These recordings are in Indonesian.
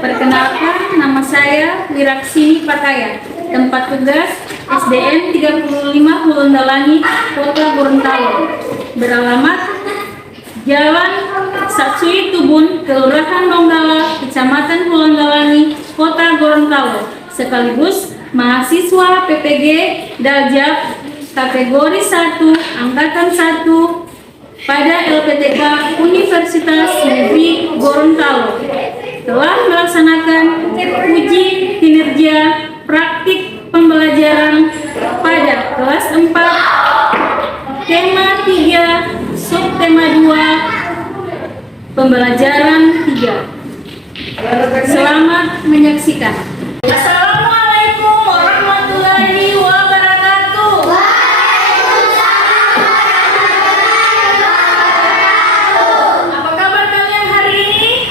Perkenalkan, nama saya Wiraksini Pataya. Tempat tugas SDN 35 Hulundalangi, Kota Gorontalo. Beralamat Jalan Satsui Tubun, Kelurahan Donggala, Kecamatan Hulundalangi, Kota Gorontalo. Sekaligus mahasiswa PPG Daljab kategori 1 angkatan 1 pada LPTK Universitas Negeri Gorontalo. Telah melaksanakan uji kinerja praktik pembelajaran pada kelas 4, tema 3, subtema 2, pembelajaran 3. Selamat menyaksikan. Assalamualaikum warahmatullahi wabarakatuh. Apa kabar kalian hari ini?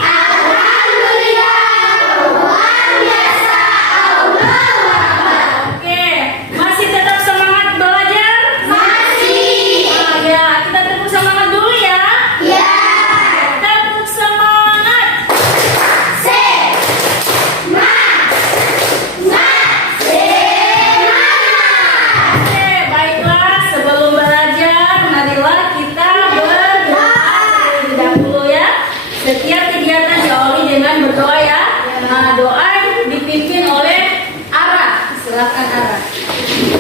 Oke, masih tetap semangat belajar? Masih. Ya, kita tepuk semangat dulu ya. Ya. Tepuk semangat. Oke, baiklah. Sebelum belajar, marilah kita berdoa terlebih dahulu ya. Setiap kegiatan diawali dengan berdoa ya. Nah, doa dipimpin oleh Ara. Silakan Ara.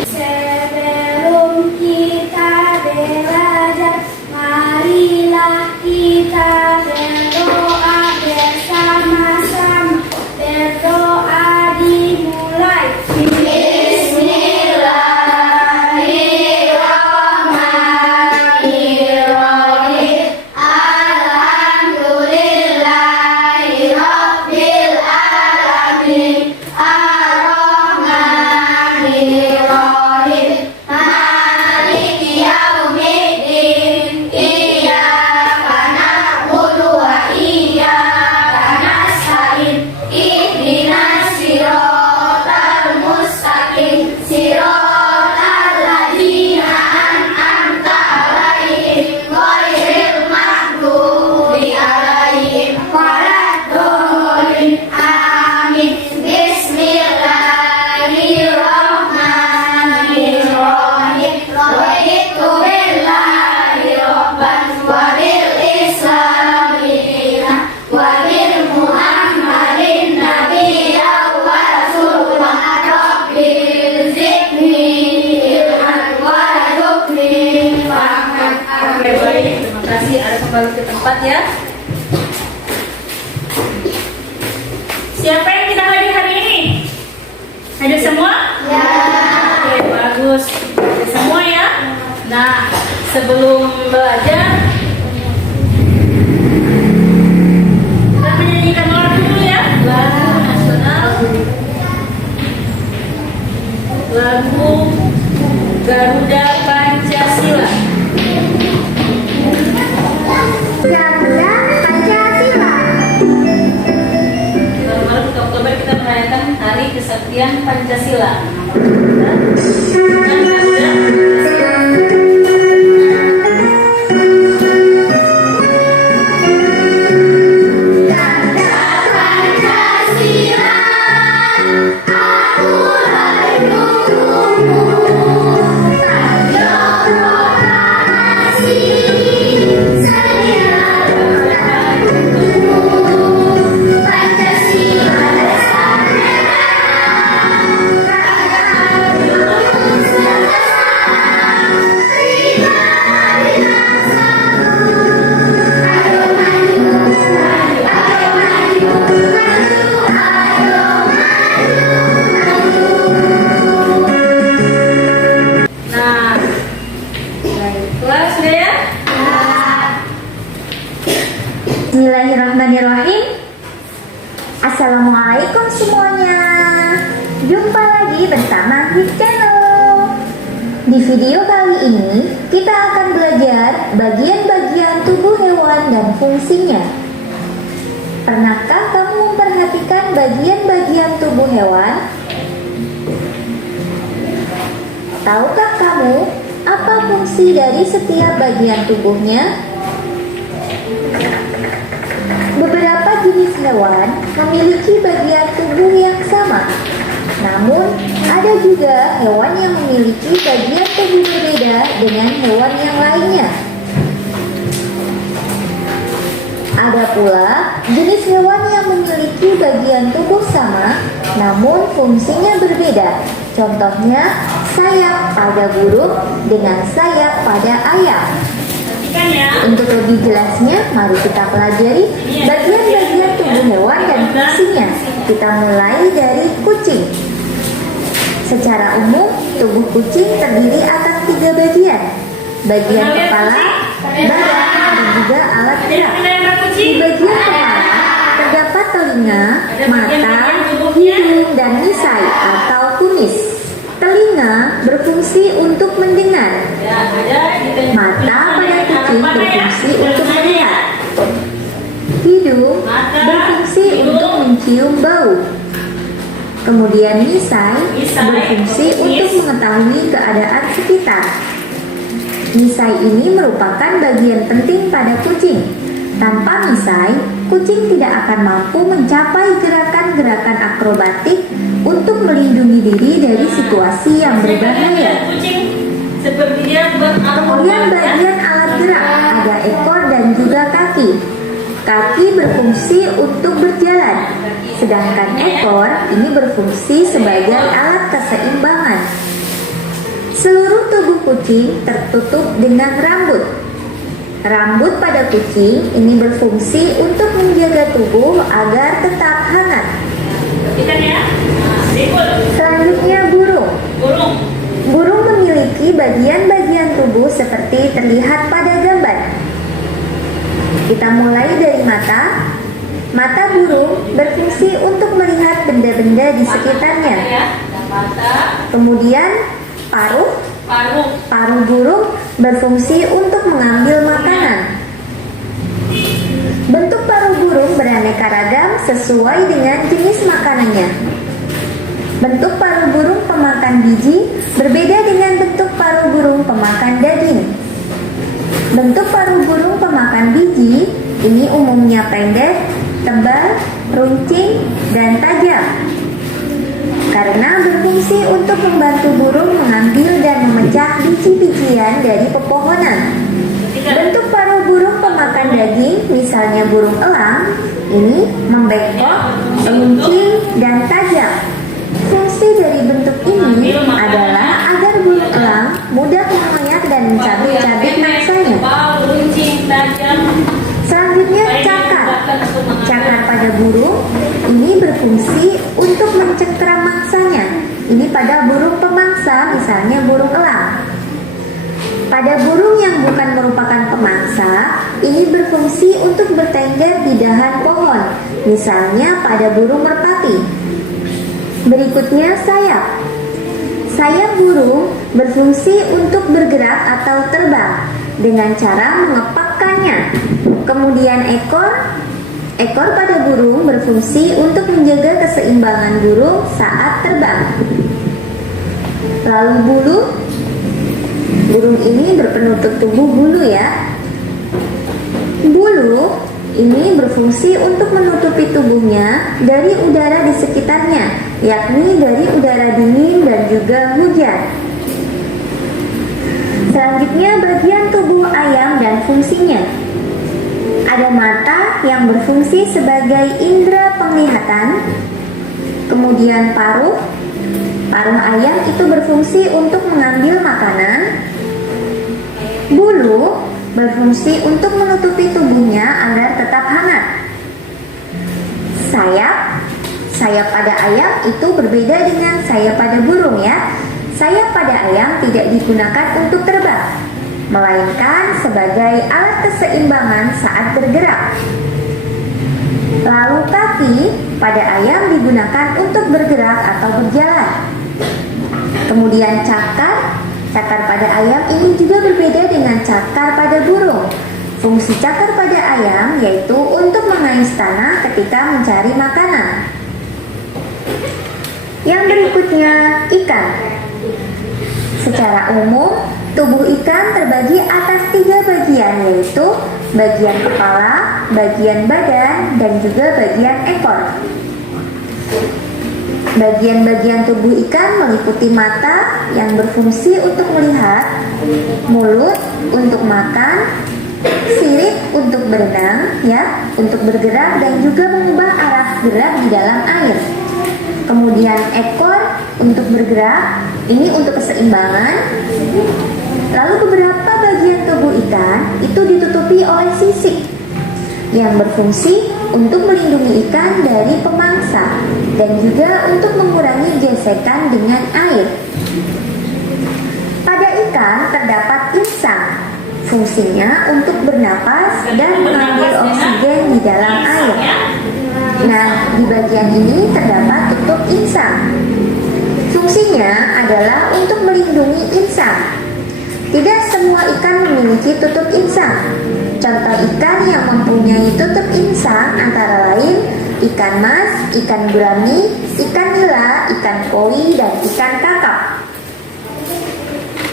Sebelum kita belajar, marilah kita berdoa bersama-sama. Berdoa dimulai. Bismillahirrahmanirrahim. Alhamdulillahirabbil alamin. Ar-Rahmanirrahim. Maliki yaumiddin. Iyyaka na'budu wa iyyaka nasta'in. Ihdinas siratal mustaqim. Siratal ladzina an'amta 'alaihim ghairil maghdubi 'alaihim waladdallin. Amin. Bismillahirrahmanirrahim. Raditu billahi rabban wa bil islami dinan wa bil Muhammadin nabiyyan wa rasulan. Rabbil zidni ilman wa rzuqni fahman. Oke, baik. Terima kasih. Ara kembali ke tempat ya. Siapa yang tidak hadir hari ini? Hadir semua? Ya. Oke, bagus. Hadir semua ya. Nah, sebelum belajar, kita menyanyikan lagu dulu ya. Lagu nasional. Lagu Garuda Pancasila. Garuda Pancasila. Tanggal 1 Oktober kita merayakan Hari Kesaktian Pancasila. Dan Garuda Pancasila. Garuda Pancasila, aku hai menunggumu. Tanjung proklamasi, sedia doakan untukmu. Pancasila dasar negara, lulus bersama. Terima bangsa. Ayo maju, ayo maju, ayo maju. Nah, baiklah sudah ya. Bismillahirrahmanirrahim. Assalamualaikum semuanya. Jumpa lagi bersama Hit Channel. Di video kali ini kita akan belajar bagian-bagian tubuh hewan dan fungsinya. Pernahkah kamu memperhatikan bagian-bagian tubuh hewan? Tahukah kamu apa fungsi dari setiap bagian tubuhnya? Beberapa jenis hewan memiliki bagian tubuh yang sama. Namun, ada juga hewan yang memiliki bagian tubuh berbeda dengan hewan yang lainnya. Ada pula jenis hewan yang memiliki bagian tubuh sama, namun fungsinya berbeda. Contohnya, sayap pada burung dengan sayap pada ayam. Perhatikan ya. Untuk lebih jelasnya, mari kita pelajari bagian-bagian tubuh hewan dan fungsinya. Kita mulai dari kucing. Secara umum, tubuh kucing terdiri atas 3 bagian. Bagian kepala, badan, dan juga alat gerak. Di bagian kepala terdapat telinga, mata, hidung, dan misai atau kumis. Telinga berfungsi untuk mendengar. Mata pada kucing berfungsi untuk melihat. Hidung berfungsi untuk mencium bau. Kemudian misai berfungsi untuk mengetahui keadaan sekitar. Misai ini merupakan bagian penting pada kucing. Tanpa misai, kucing tidak akan mampu mencapai gerakan-gerakan akrobatik untuk melindungi diri dari situasi yang berbahaya. Kucing seperti dia Kemudian bagian alat gerak ada ekor dan juga kaki. Kaki berfungsi untuk berjalan, sedangkan ekor ini berfungsi sebagai alat keseimbangan. Seluruh tubuh kucing tertutup dengan rambut. Rambut pada kucing ini berfungsi untuk menjaga tubuh agar tetap hangat. Perhatikan ya. Berikut Selanjutnya burung. burung. Burung memiliki bagian-bagian tubuh seperti terlihat pada gambar. Kita mulai dari mata. Mata burung berfungsi untuk melihat benda-benda di sekitarnya. Ya. Mata, Kemudian paruh. paruh. Paruh burung berfungsi untuk mengambil makanan. Bentuk paruh burung beraneka ragam sesuai dengan jenis makanannya. Bentuk paruh burung pemakan biji berbeda dengan bentuk paruh burung pemakan daging. Bentuk paruh burung pemakan biji ini umumnya pendek, tebal, runcing, dan tajam. Karena berfungsi untuk membantu burung mengambil dan memecah biji-bijian dari pepohonan. Bentuk paruh burung pemakan daging, misalnya burung elang, ini membengkok, runcing, dan tajam. Fungsi dari bentuk ini adalah agar burung elang mudah mengoyak dan mencabik-cabik mangsanya. Runcing, tajam. Selanjutnya cakar. Cakar pada burung ini berfungsi untuk mencengkeram mangsanya. Ini pada burung pemangsa, misalnya burung elang. Pada burung yang bukan merupakan pemangsa, ini berfungsi untuk bertengger di dahan pohon, misalnya pada burung merpati. Berikutnya sayap. Sayap burung berfungsi untuk bergerak atau terbang dengan cara mengepakkannya. Kemudian ekor pada burung berfungsi untuk menjaga keseimbangan burung saat terbang. Lalu bulu. Burung ini berpenutup tubuh bulu ya. Bulu ini berfungsi untuk menutupi tubuhnya dari udara di sekitarnya, yakni dari udara dingin dan juga hujan. Selanjutnya bagian tubuh ayam dan fungsinya. Ada mata yang berfungsi sebagai indera penglihatan. Kemudian paruh. Paruh ayam itu berfungsi untuk mengambil makanan. Bulu berfungsi untuk menutupi tubuhnya agar tetap hangat. Sayap pada ayam itu berbeda dengan sayap pada burung ya. Sayap pada ayam tidak digunakan untuk terbang, melainkan sebagai alat keseimbangan saat bergerak. Lalu kaki pada ayam digunakan untuk bergerak atau berjalan. Kemudian cakar pada ayam ini juga berbeda dengan cakar pada burung. Fungsi cakar pada ayam yaitu untuk mengais tanah ketika mencari makanan. Yang berikutnya, ikan. Secara umum, tubuh ikan terbagi atas 3 bagian yaitu bagian kepala, bagian badan, dan juga bagian ekor. Bagian-bagian tubuh ikan meliputi mata yang berfungsi untuk melihat, mulut untuk makan, sirip untuk berenang, ya, untuk bergerak dan juga mengubah arah gerak di dalam air. Kemudian ekor untuk bergerak, ini untuk keseimbangan. Lalu beberapa bagian tubuh ikan itu ditutupi oleh sisik yang berfungsi untuk melindungi ikan dari pemangsa dan juga untuk mengurangi gesekan dengan air. Pada ikan terdapat insang, fungsinya untuk bernapas dan mengambil oksigen di dalam air. Nah, di bagian ini terdapat tutup insang. Fungsinya adalah untuk melindungi insang. Tidak semua ikan memiliki tutup insang. Contoh ikan yang mempunyai tutup insang antara lain ikan mas, ikan gurami, ikan nila, ikan koi, dan ikan kakap.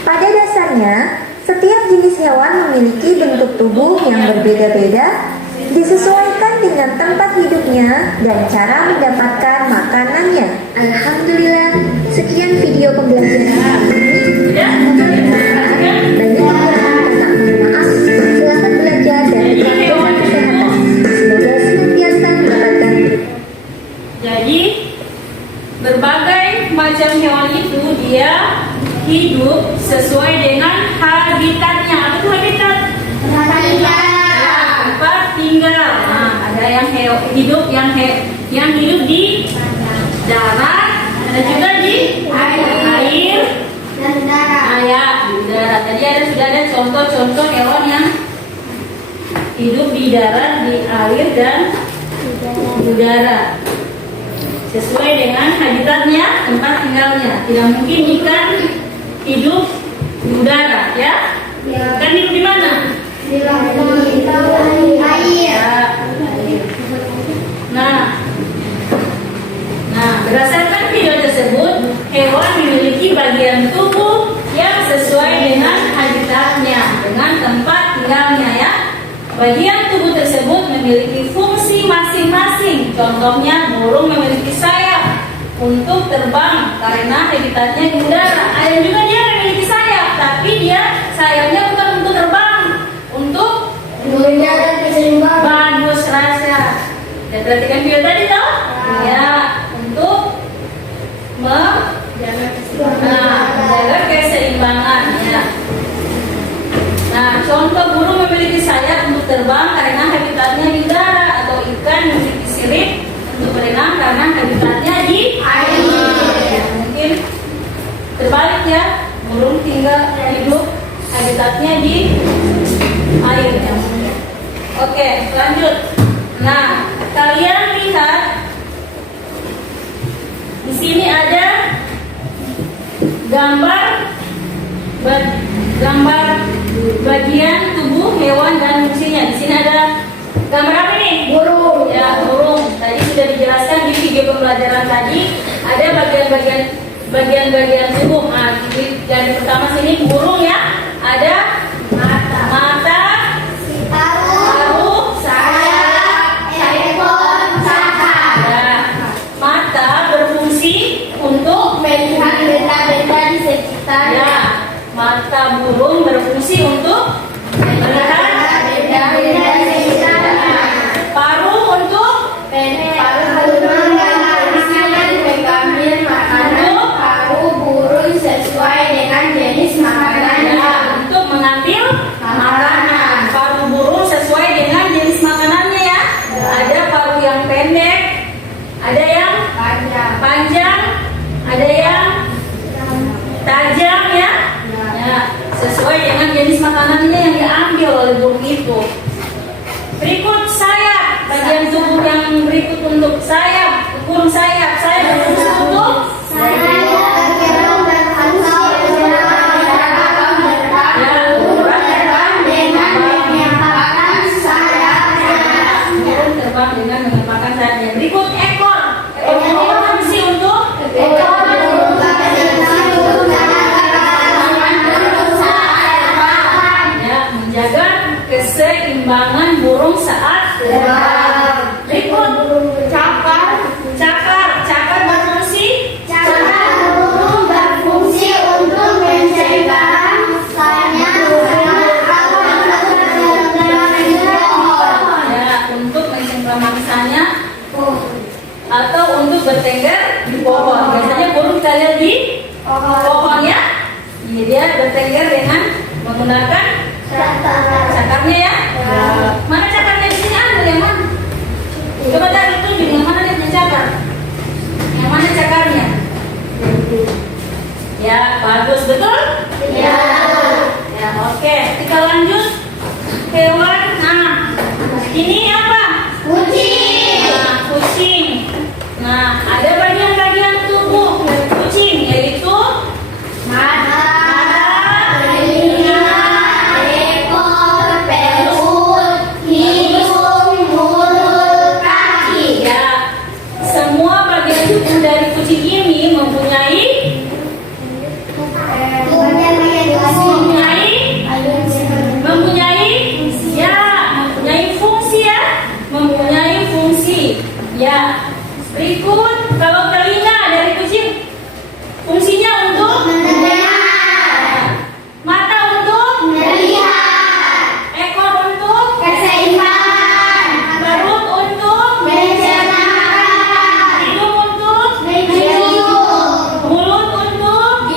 Pada dasarnya, setiap jenis hewan memiliki bentuk tubuh yang berbeda-beda, disesuaikan dengan tempat hidupnya dan cara mendapatkan makanannya. Alhamdulillah, sekian video pembelajaran hari ini. Banyak yang tak mohon maaf. Silakan belajar dan jaga kesehatan. Semoga senantiasa mendapatkan. Jadi berbagai macam hewan itu dia hidup sesuai dengan habitatnya. Apa itu habitat? Tempat tinggal. Nah, ada yang hidup yang hidup di darat, ada juga di air dan udara. Di udara. Tadi sudah ada contoh-contoh hewan yang hidup di darat, di air dan udara. Sesuai dengan habitatnya, tempat tinggalnya. Tidak mungkin ikan hidup di udara, ya? Ikan hidup di mana? Di air. Nah, berdasarkan video tersebut, hewan memiliki bagian tubuh yang sesuai dengan habitatnya, dengan tempat tinggalnya, ya. Bagian tubuh tersebut memiliki fungsi masing-masing. Contohnya, burung memiliki sayap untuk terbang karena habitatnya di udara. Ayam juga dia memiliki sayap, tapi dia sayapnya bukan untuk terbang, untuk menjaga keseimbangan. bagus rasa. Dan perhatikan video tadi toh? Ya, untuk menjaga keseimbangan, ya. Nah, contoh burung memiliki sayap untuk terbang karena habitatnya di udara, atau ikan memiliki sirip untuk berenang karena habitatnya di air. Mungkin terbalik, ya, burung tinggal hidup habitatnya di air, ya. Oke, lanjut. Nah, kalian lihat di sini ada gambar bagian tubuh hewan dan fungsinya. Di sini ada gambar apa nih? Burung. Ya, burung. Tadi sudah dijelaskan di video pembelajaran tadi. Ada bagian-bagian tubuh. Nah, dari pertama sini burung, ya. Ada mata, paruh, sayap, ekor, paha. ya. Mata berfungsi untuk Melihat benda-benda di sekitar. ya. Mata burung berfungsi untuk melihat Benda-benda di sekitar. paruh untuk Paruh burung yang berfungsi mengambil makanan. Paruh burung sesuai dengan jenis makanannya. ya, untuk mengambil makanan. Paruh burung sesuai dengan jenis makanannya, ya. Ada paruh yang pendek, ada yang panjang, ada yang tajam, ya. Ya, sesuai dengan jenis makanannya yang diambil oleh burung itu. Berikut sayap, bagian tubuh yang berikut untuk sayap, burung sayap. Sayap berfungsi untuk burung terbang dengan mengepakkan sayapnya. Berikut ekor. Ekor berfungsi untuk ya, menjaga keseimbangan atau untuk bertengger di pohon. Biasanya burung kita lihat di pohon ya. Dia bertengger dengan menggunakan cakarnya ya. Mana cakarnya di sini? Ambil yang mana? Coba cari tunjuk yang mana dia punya cakar. Yang mana cakarnya? Ya, bagus betul? Ya. Ya, oke. Kita lanjut hewan. Nah, ini apa? Kucing. Nah, kucing. Nah, ada bagian-bagian tubuh dari kucing yaitu Mata, telinga, ekor, perut, hidung, mulut, kaki. ya semua bagian tubuh dari kucing ini mempunyai mempunyai fungsi ya, mempunyai fungsi. Ya, berikut kalau telinga dari kucing fungsinya untuk mata untuk ekor untuk perut untuk hidung untuk mulut untuk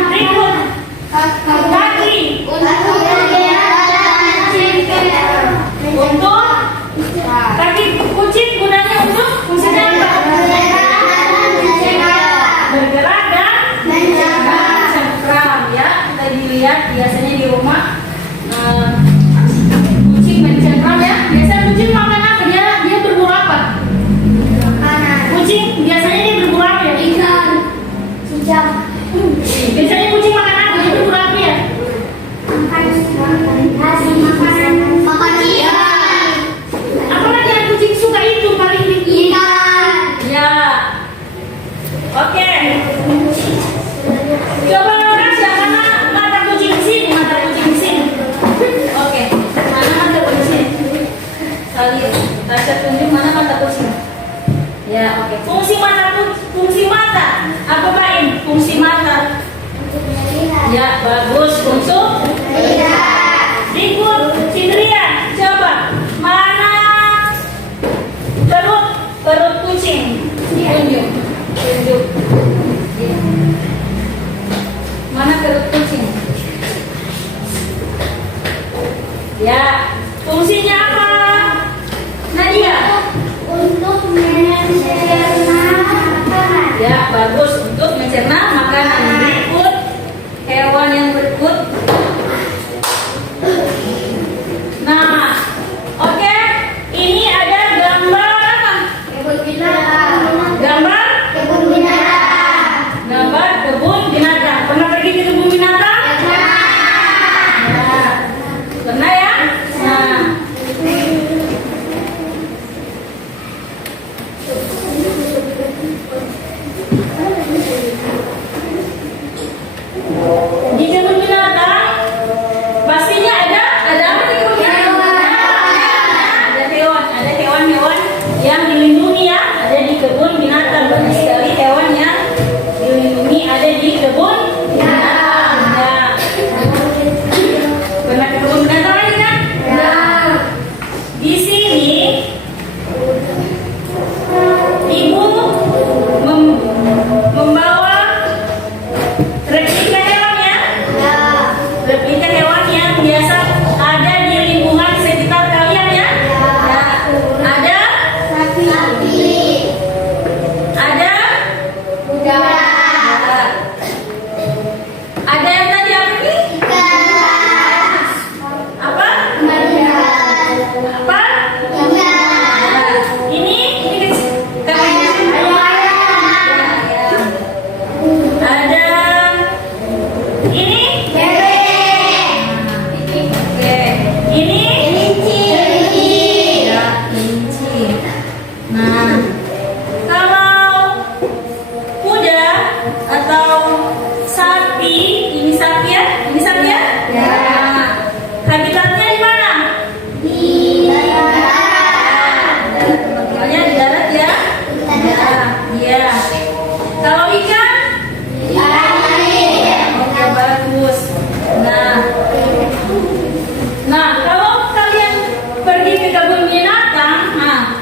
berikut kaki untuk kaki kucing gunanya untuk fungsinya apa? Bergerak dan mencengkram ya. Kita dilihat biasanya di rumah kucing mencengkram ya. Biasanya kucing makan apa? Dia berburu apa? Kucing biasanya dia berburu apa ya? Biasanya kucing makan apa? Dia berburu apa ya? Apalagi yang kucing suka itu paling tinggi. Ya. Oke. Coba kasih mana mata kucing di sini, mata kucing di sini. Oke. Mana mata kucing? Kali Tasya tunjuk mana mata kucing. Ya, oke. Fungsi mata. Apa Baim? Fungsi mata. Ya, bagus untuk berikut Cindria. Coba mana perut kucing? Tunjuk. Mana perut kucing? Ya, fungsinya apa? Nadia. Untuk mencerna makanan. Ya, bagus untuk mencerna makanan. Berikut hewan yang berikut. Nah, oke. Ini ada gambar apa? Kebun binatang. Gambar kebun binatang. Pernah pergi ke kebun binatang? Ya. Pernah ya? Nah.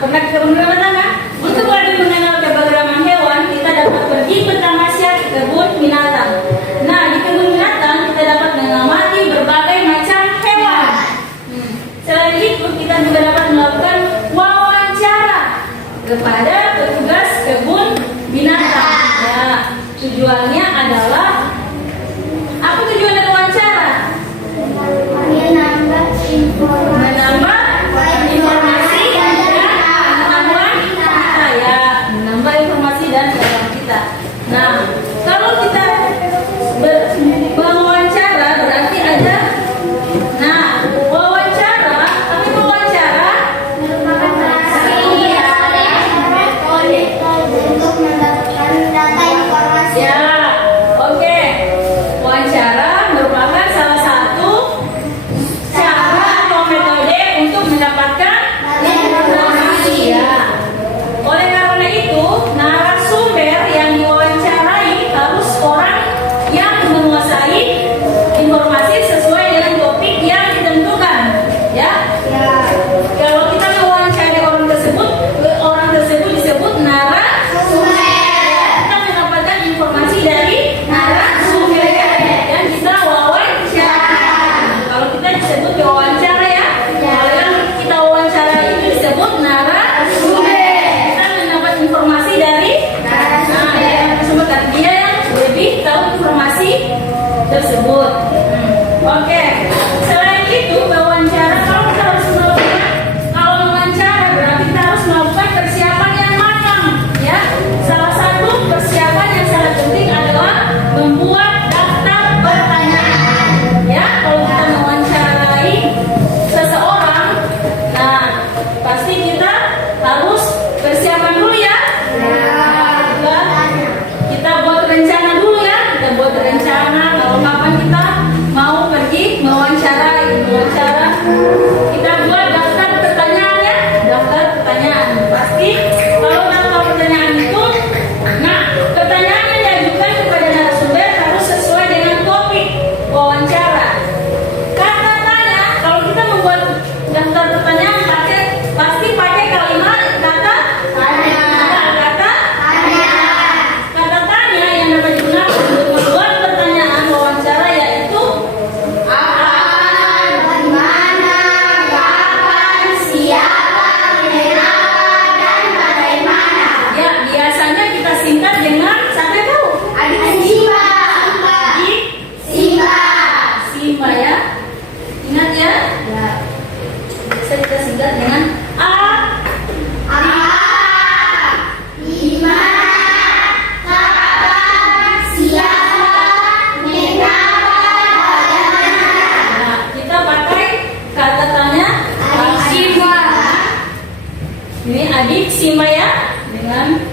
pernah ke kebun binatang kan? Untuk lebih mengenal keberagaman hewan, kita dapat pergi pertama ke kebun binatang. Nah, di kebun binatang kita dapat mengamati berbagai macam hewan. Selain itu, kita juga dapat melakukan wawancara kepada petugas kebun binatang. Ya, tujuannya adalah apa tujuan dari wawancara? Menambah informasi. Menambah informasi dan pengetahuan kita ya, menambah informasi dan pengetahuan kita. Nah, kalau kita berwawancara berarti ada. Nah, wawancara, tapi wawancara Merupakan metode untuk mendapatkan data informasi. ya, oke. Wawancara merupakan salah satu cara atau metode untuk mendapatkan informasi ya. Oleh karena itu, narasumber yang diwawancarai harus orang yang menguasai informasi sesuai dengan topik yang ditentukan ya. Kalau kita mewawancarai orang tersebut disebut narasumber. Kita mendapatkan informasi dari narasumber dan kita wawancara. Kalau kita disebut wawancara ya, kalau yang kita wawancara itu disebut narasumber. Kita mendapat informasi dari narasumber kan dia yang lebih tahu informasi tersebut. Oke. Selain itu wawancara kalau kita harus melakukan kalau wawancara berarti kita harus melakukan persiapan yang matang ya. Salah satu persiapan yang sangat penting adalah membuat daftar pertanyaan. Ya, kalau kita mewawancarai seseorang, nah pasti kita harus persiapan dulu ya. Kita buat rencana dulu ya. Kita buat rencana kalau kapan kita mau pergi mewawancara. Kita buat daftar pertanyaan ya. Daftar pertanyaan. Pasti kalau daftar pertanyaan itu, nah pertanyaan yang diajukan kepada narasumber harus sesuai dengan topik wawancara. Kata tanya, kalau kita membuat daftar pertanyaan pasti pakai kalimat kata tanya. Kata tanya yang dapat digunakan untuk membuat pertanyaan wawancara yaitu Di mana, kapan, siapa, kenapa, dan bagaimana. ya biasanya kita singkat dengan sampai tahu Simba ya. Ingat ya? Bisa kita singkat dengan A. Di mana, kapan, siapa, kenapa, bagaimana. Nah, kita pakai kata tanya Simba. Ini adik Simba ya, dengan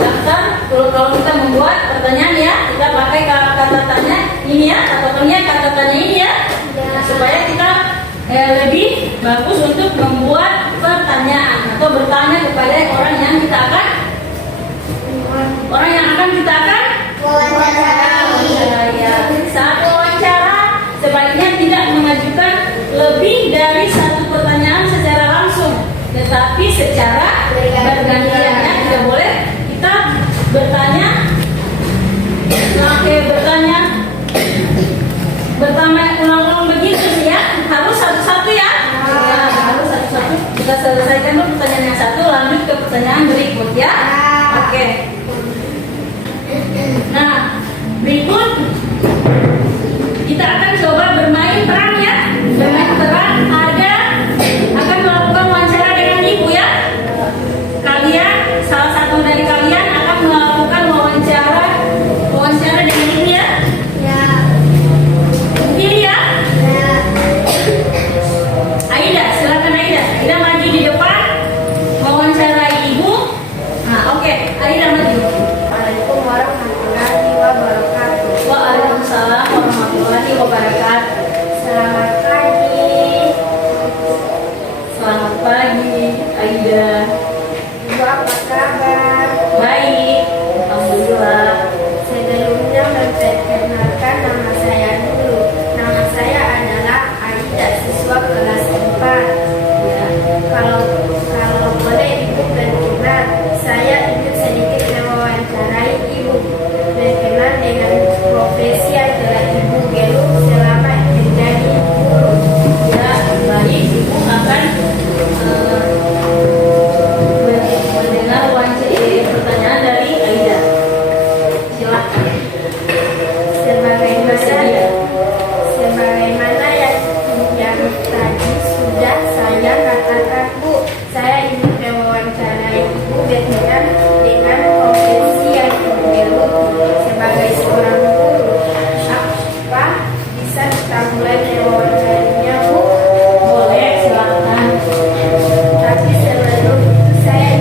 daftar. Kalau kita membuat pertanyaan ya, kita pakai kata tanya ini ya, kata tanya ini ya, supaya kita lebih bagus untuk membuat pertanyaan atau bertanya kepada orang yang kita akan wawancara ya. Saat wawancara sebaiknya tidak mengajukan lebih dari satu pertanyaan secara langsung, tetapi secara bergantian ya. Tidak boleh kita bertanya ulang-ulang begitu sih ya. Harus satu-satu ya. Harus satu-satu. Kita selesaikan dulu pertanyaan yang satu, lanjut ke pertanyaan berikut ya. Oke. Nah, berikut kita akan coba bermain peran ya. Bermain peran akan melakukan wawancara dengan ibu ya. Kalian, salah satu dari kalian akan melakukan wawancara dengan ibu ya. Pilih ya. Aida, silakan Aida. Aida maju di depan mewawancarai ibu. Nah, oke. Aida maju. Assalamualaikum warahmatullahi wabarakatuh. Waalaikumsalam warahmatullahi wabarakatuh. Selamat pagi. Selamat pagi, Aida. Ibu apa kabar? Baik, alhamdulillah. Sebelumnya memperkenalkan nama saya dulu. Nama saya adalah Aida, siswa kelas 4. Ya. Kalau boleh Ibu berkenan dengan profesi yang Ibu geluti sebagai seorang guru. Apa bisa kita mulai mewawancarinya, Bu? Boleh, silakan. Tapi sebelum itu saya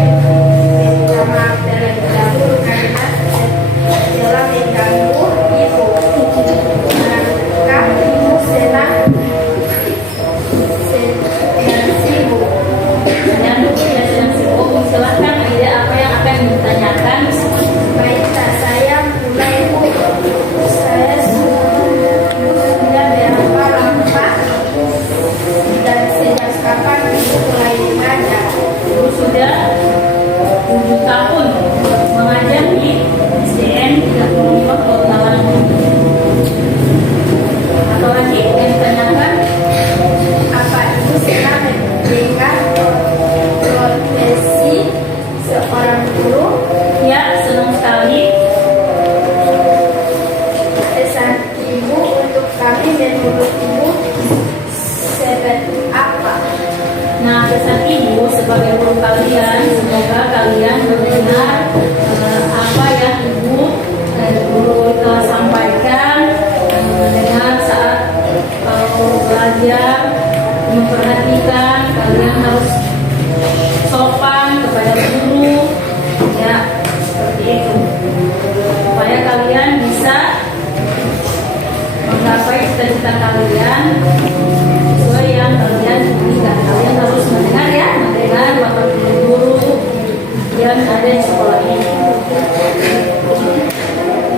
minta maaf terlebih dahulu karena telah mengganggu Ibu. Apakah Ibu senang dan sibuk? Dan sudah sedang sibuk, silakan ada apa yang akan ditanyakan. Baik, Kak, saya mulai, Bu. Saya sudah berapa lama dan sejak kapan Ibu mulai mengajar? Ibu sudah 7 tahun mengajar di SDN 35 Kota Bandung. Atau lagi yang ditanyakan? Apa Ibu senang dengan profesi seorang guru? Ya, senang sekali. Pesan Ibu untuk kami menurut Ibu seperti apa? Nah, pesan Ibu sebagai guru kalian, semoga kalian mendengar apa yang Ibu guru telah sampaikan, mendengar saat belajar, memperhatikan kalian harus sopan kepada guru, ya seperti itu, supaya kalian bisa menggapai cita-cita kalian sesuai yang kalian inginkan. Kalian harus mendengar ya, mendengar bapak guru yang ada di sekolah ini.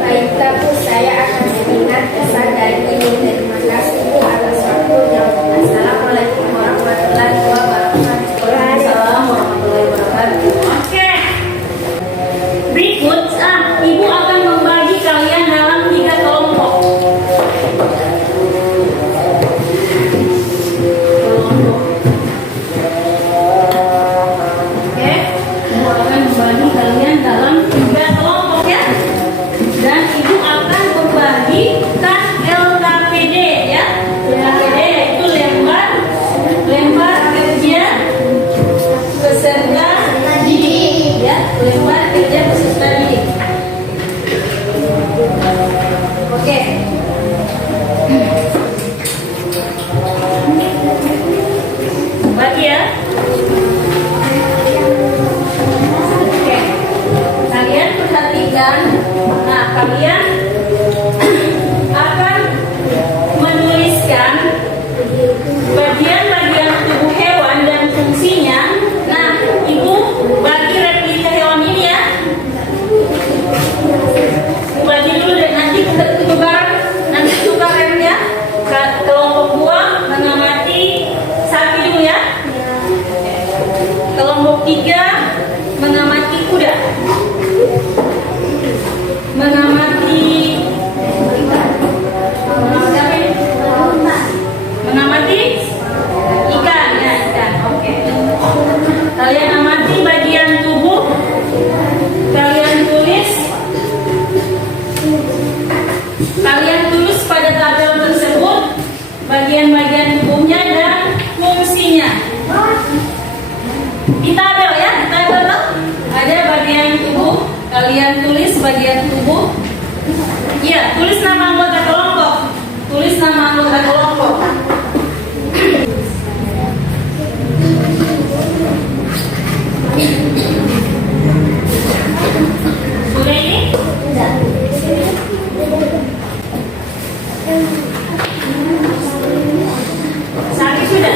Baiklah, Bu, saya akan mengingat pesan dari Ibu. Terima kasih, Bu, atas waktunya. Assalamualaikum warahmatullahi wabarakatuh. Waalaikumsalam warahmatullahi wabarakatuh. Oke. Berikut, Ibu akan membagi kalian dalam 3 kelompok. Oke, Ibu akan membagi kalian dalam 3 kelompok ya. Dan Ibu akan membagikan LKPD ya. LKPD yaitu lembar kerja peserta didik ya, lembar kerja peserta didik. Oke. Bagi ya. Oke. Kalian perhatikan. Nah, kalian akan menuliskan bagian-bagian tubuh hewan dan fungsinya. Nah, Ibu bagi replika hewan ini ya. Bagi dulu dan nanti kita tutup bareng. Nanti tukar remnya. Kelompok 2 mengamati sapi dulu ya. Kelompok 3 mengamati kuda. Mengamati ikan ya, ikan. Oke. Kalian amati bagian tubuh. Kalian tulis pada tabel tersebut bagian-bagian tubuhnya dan fungsinya. Di tabel ya, di tabel tuh ada bagian tubuh. Kalian tulis bagian tubuh. Iya, tulis nama anggota kelompok. Tulis nama anggota kelompok. Sudah ini? Sapi sudah?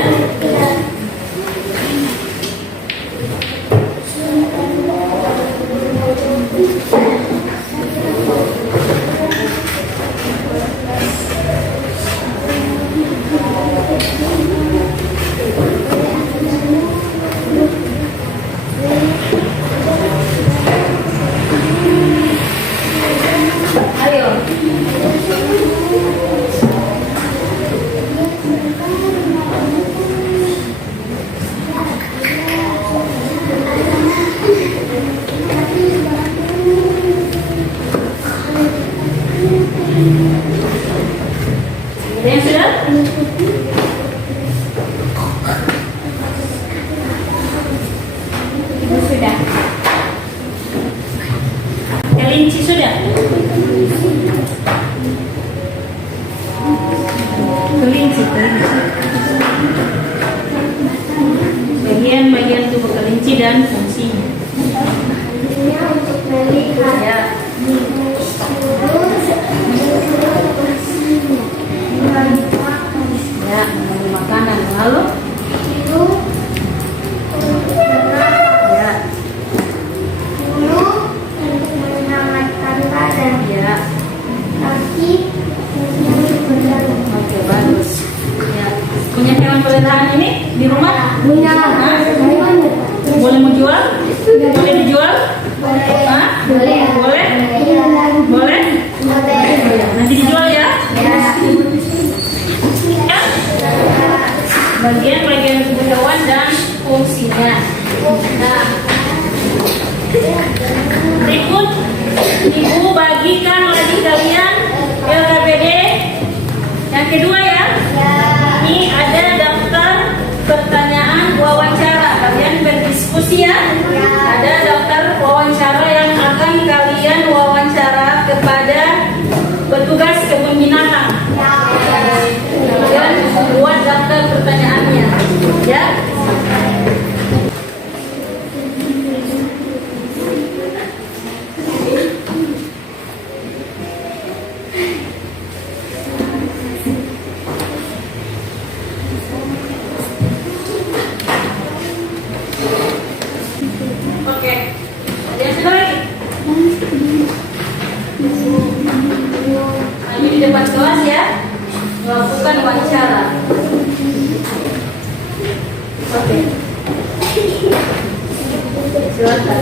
dan fungsinya. Fungsinya untuk melihat. Ya. Ya, mengambil makanan. Lalu? Ya. Untuk menyelamatkan badan. Ya. Kaki untuk berjalan. Oke, bagus. Ya. Punya hewan peliharaan ini di rumah? Punya. Hah? Boleh menjual? Boleh dijual? Hah? Boleh. Boleh? Iya. Boleh? Nanti dijual ya? Bagian-bagian tubuh hewan dan fungsinya. Nah, berikut Ibu bagikan lagi kalian LKPD yang kedua ya. Ini ada daftar pertanyaan wawancara. Kalian berdiskusi ya. Ada daftar wawancara yang akan kalian wawancara kepada petugas kebun binatang. Kalian buat daftar pertanyaannya, ya. Oke, ada yang sudah lagi? Nah, ini di depan kelas ya, melakukan wawancara. Oke, silakan.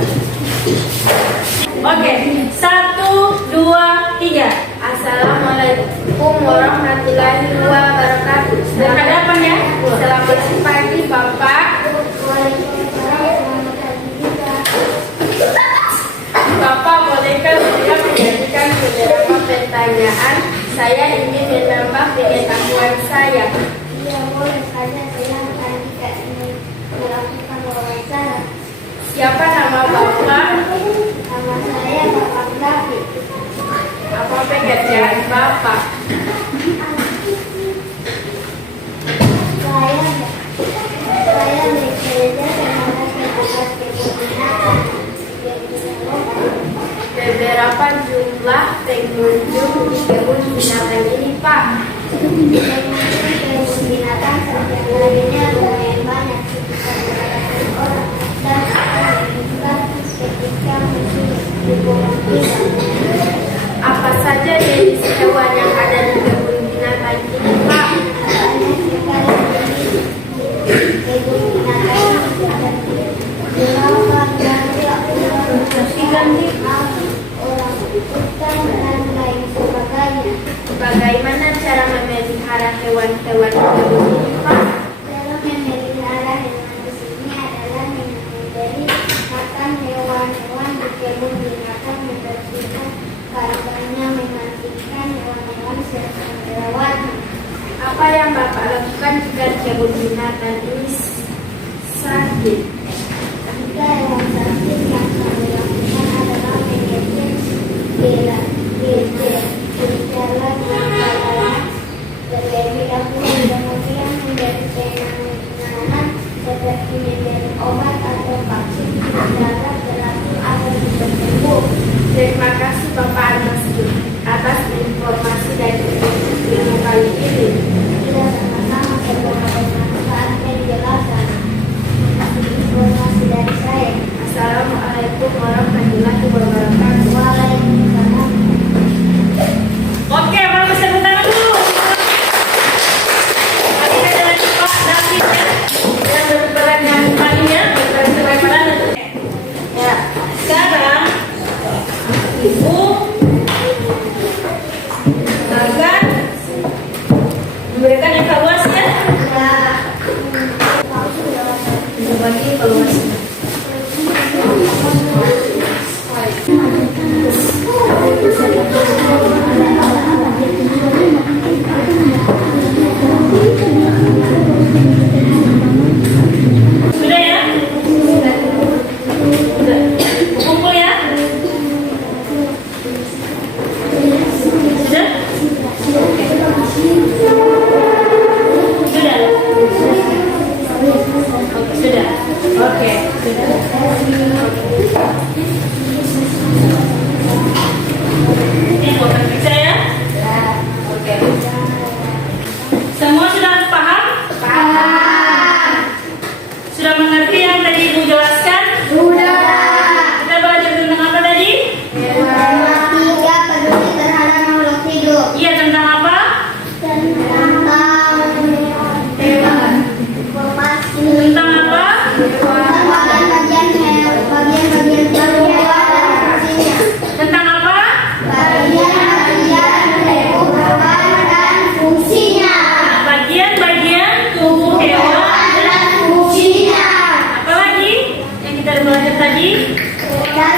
Oke, 1, 2, 3. Assalamualaikum warahmatullahi wabarakatuh. Berhadapan ya. Selamat pagi Bapak. Bapak, bolehkah saya menjadikan beberapa pertanyaan? Saya ingin menambah pengetahuan saya. Iya, boleh saja. Silahkan jika ingin melakukan wawancara. Siapa nama Bapak? Nama saya Bapak David. Apa pekerjaan Bapak? Saya bekerja sebagai petugas kebun binatang. Beberapa jumlah pengunjung di kebun binatang ini, Pak? Pengunjung kebun binatang setiap harinya lumayan banyak, sekitar 200 orang, dan akan meningkat ketika musim liburan tiba. Apa saja jenis hewan yang ada di kebun binatang ini, Pak? Banyak sekali jenis kebun binatang ada zirafa, gajah, ular, orang hutan, dan lain sebagainya. Bagaimana cara memelihara hewan-hewan di kebun ini, Pak? Dalam memelihara hewan di sini adalah memberi makan hewan-hewan di kebun binatang, membersihkan kandangnya, memandikan hewan-hewan serta merawatnya. Apa yang Bapak lakukan jika kebun binatang ini sakit? Jika hewan sakit, yang kami lakukan adalah mengecek gejala terlebih dahulu, kemudian memberi penanganan seperti memberi obat atau vaksin agar berlaku agar bisa sembuh. Terima kasih Bapak atas informasi dan ilmu kali ini. Tidak sama-sama, semoga bermanfaat penjelasan. Informasi dari saya. Assalamualaikum warahmatullahi wabarakatuh. Waalaikumsalam. Oke, bagus, tepuk tangan dulu. Tadi ada lagi Pak David ya, yang berperan yang paling ya, berperan sebagai peran. Ya, sekarang materi belajar tadi? Dan